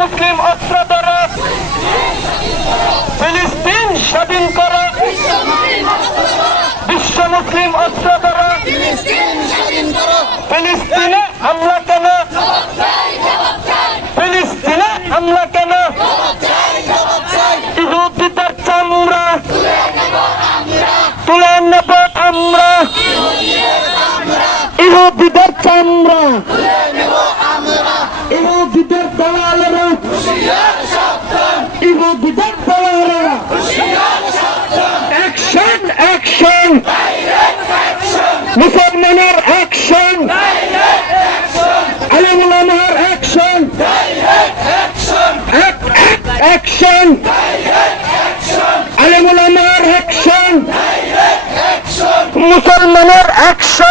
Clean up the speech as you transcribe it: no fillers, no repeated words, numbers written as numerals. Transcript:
মুসলিম অস্ত্র ধরো, ফিলিস্তিন স্বাধীন করো, বিশ্ব মুসলিম অস্ত্র ধরো, ফিলিস্তিনে হামলা কেন, ফিলিস্তিনে হামলা কেন, ইহুদিদের চামড়া তুলে নেব আমরা, ইহুদিদের চামড়া, ইহুদিদের দালালেরা, ইহুদিদের দালালেরা, অ্যাকশন অ্যাকশন, মুসলমানের অ্যাকশন, আলেম ওলামার অ্যাকশন, অ্যাকশন, আলেম ওলামার অ্যাকশন, মুসলমানের অ্যাকশন।